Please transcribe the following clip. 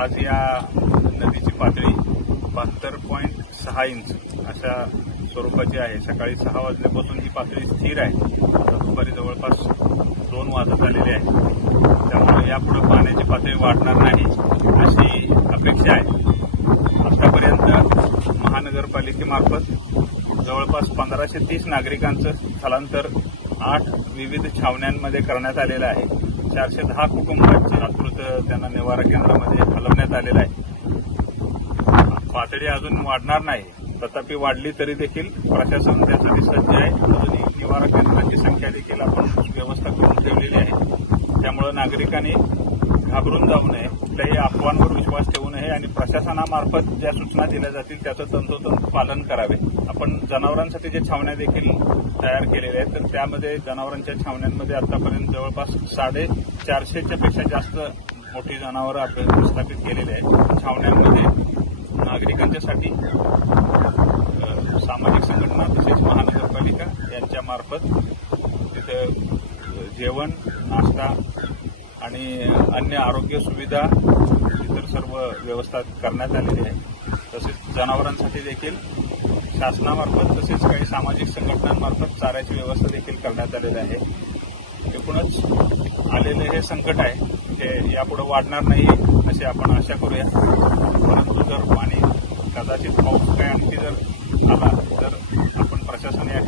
आज या नदीची पातळी बहात्तर पॉईंट सहा इंच अशा स्वरूपाची आहे. सकाळी सहा वाजल्यापासून ही पातळी स्थिर आहे. दुपारी जवळपास दोन वाजत झालेले आहे. त्यामुळे यापुढे पाण्याची पातळी वाढणार नाही अशी अपेक्षा आहे. आतापर्यंत महानगरपालिकेमार्फत जवळपास पंधराशे तीस नागरिकांचं स्थलांतर आठ विविध छावण्यांमध्ये करण्यात आलेलं आहे. चारशे दहा कुटुंबांची तात्पुरत त्यांना निवारा केंद्रामध्ये हलवण्यात आलेलं आहे. पातळी अजून वाढणार नाही. तथापि वाढली तरी देखील प्रशासन त्यासाठी सज्ज आहे. अजूनही निवारा केंद्रांची संख्या देखील आपण व्यवस्था करून ठेवलेली आहे. त्यामुळे नागरिकांनी घाबरून जाऊ नये. कुठल्याही अफवांवर विश्वास ठेवू नये आणि प्रशासनामार्फत ज्या सूचना दिल्या जातील त्याचं तंतोतंत पालन करावे. आपण जनावरांसाठी जे छावण्या देखील तयार केलेल्या आहेत तर त्यामध्ये जनावरांच्या छावण्यांमध्ये आतापर्यंत जवळपास साडे चारशेच्या पेक्षा जास्त मोठी जनावरं आपण प्रस्थापित केलेली आहेत. छावण्यांमध्ये नागरिकांच्यासाठी सामाजिक संघटना तसेच महानगरपालिका यांच्यामार्फत तिथं जेवण नाश्ता आणि अन्य आरोग्य सुविधा इतर सर्व व्यवस्था करण्यात आलेली आहे. तसेच जनावरांसाठी देखील शासनामार्फत तसेच काही सामाजिक संघटनांमार्फत चाऱ्याची व्यवस्था देखील करण्यात आलेली आहे. एकूणच आलेले हे संकट आहे. हे यापुढे वाढणार नाही अशी आपण आशा करूया. परंतु जर पाणी कदाचित पाऊस काय आणखी जर आला तर आपण प्रशासन या